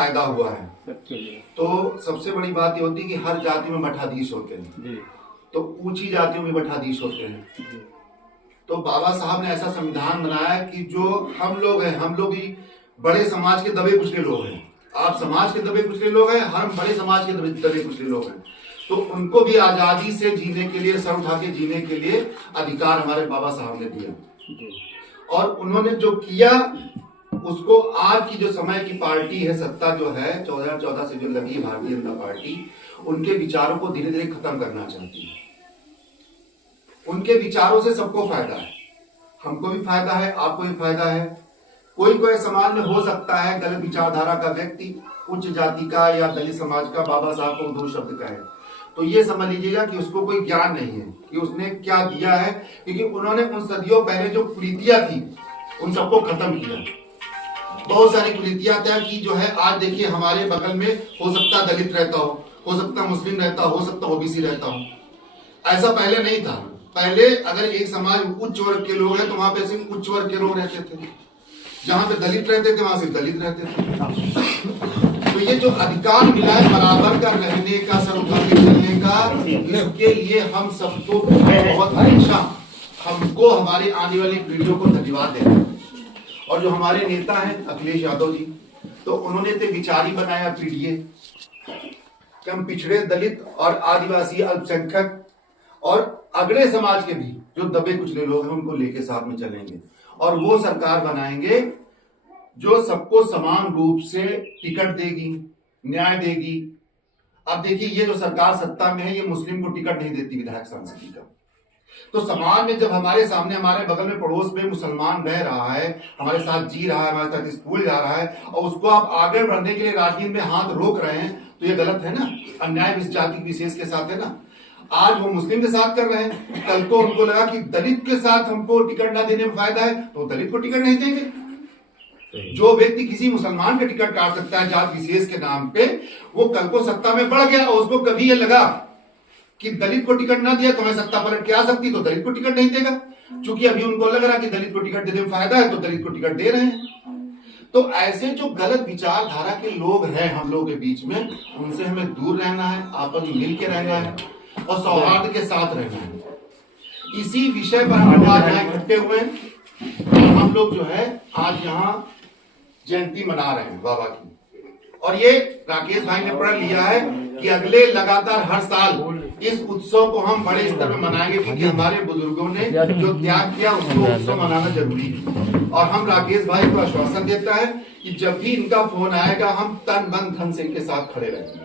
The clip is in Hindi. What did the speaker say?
फायदा हुआ है। तो सबसे बड़ी बात ये होती है कि हर जाति में मठाधीश होते हैं, तो ऊंची जातियों में मठाधीश होते हैं। तो बाबा साहब ने ऐसा संविधान बनाया कि जो हम लोग हैं, हम लोग ही बड़े समाज के दबे कुचले लोग हैं। आप समाज के दबे कुचले लोग हैं, हम बड़े समाज के दबे कुचले लोग हैं। तो उनको भी आजादी से जीने के लिए, सर उठा के जीने के लिए अधिकार हमारे बाबा साहब ने दिया। और उन्होंने जो किया उसको आज की जो समय की पार्टी है, सत्ता जो है 2014 से जो लगी भारतीय जनता पार्टी, उनके विचारों को धीरे धीरे खत्म करना चाहती है। उनके विचारों से सबको फायदा है, हमको भी फायदा है, आपको भी फायदा है। कोई समाज में हो सकता है गलत विचारधारा का व्यक्ति, उच्च जाति का या दलित समाज का, बाबा साहब को दो शब्द कहे तो ये समझ लीजिएगा कि उसको कोई ज्ञान नहीं है कि उसने क्या दिया है, क्योंकि उन्होंने उन सदियों पहले जो कुरीतियां थी उन सबको खत्म किया। बहुत सारी कुरीतियां तय की जो है आज देखिए हमारे बगल में हो सकता दलित रहता हो सकता मुस्लिम रहता हो सकता ओबीसी रहता हो। ऐसा पहले नहीं था। पहले अगर एक समाज उच्च वर्ग के लोग हैं तो वहां पे सिर्फ उच्च वर्ग के लोग रहते थे, जहां पे दलित रहते थे वहां सिर्फ दलित रहते थे। तो ये जो अधिकार मिला है बराबर का रहने का, सर उठा के चलने का, इसके लिए हम सबको बहुत अच्छा, हमको हमारी आने वाली पीढ़ियों को धन्यवाद देना है। और जो हमारे नेता हैं अखिलेश यादव जी, तो उन्होंने तो विचार ही बनाया पीढ़िए कि हम पिछड़े दलित और आदिवासी अल्पसंख्यक और अगड़े समाज के भी जो दबे कुचले लोग हैं उनको लेके साथ में चलेंगे और वो सरकार बनाएंगे जो सबको समान रूप से टिकट देगी, न्याय देगी। अब देखिए ये जो सरकार सत्ता में है ये मुस्लिम को टिकट नहीं देती विधायक सांसद का। तो समाज में जब हमारे सामने, हमारे बगल में पड़ोस में मुसलमान रह रहा है, हमारे साथ जी रहा है, हमारे साथ स्कूल जा रहा है और उसको आप आगे बढ़ने के लिए राजनीति में हाथ रोक रहे हैं, तो ये गलत है ना। अन्याय इस जाति विशेष के साथ है ना। आज वो मुस्लिम के साथ कर रहे हैं, कल को उनको लगा कि दलित के साथ हमको टिकट ना देने में फायदा है तो दलित को टिकट नहीं देंगे। जो व्यक्ति किसी मुसलमान का टिकट काट सकता है जात विशेष के नाम पे, वो कल को सत्ता में बढ़ गया और उसको कभी ये लगा कि दलित को टिकट ना दिया तो मैं सत्ता पलट के आ सकती, तो दलित को टिकट नहीं देगा। क्योंकि अभी उनको लग रहा कि दलित को टिकट देने में फायदा है तो दलित को टिकट दे रहे हैं। तो ऐसे जो गलत विचारधारा के लोग हैं हम लोगों के बीच में, उनसे हमें दूर रहना है, आपस में मिल के रहना है और सौहार्द के साथ रहना है। इसी विषय पर हम आज यहाँ इकट्ठे हुए हैं। हम लोग जो है आज यहाँ जयंती मना रहे हैं बाबा की, और ये राकेश भाई ने प्रण लिया है कि अगले लगातार हर साल इस उत्सव को हम बड़े स्तर पर मनाएंगे, क्योंकि हमारे बुजुर्गों ने जो त्याग किया उसको उत्सव मनाना जरूरी है। और हम राकेश भाई को आश्वासन देता है कि जब भी इनका फोन आएगा हम तन मन धन से इनके साथ खड़े रहेंगे।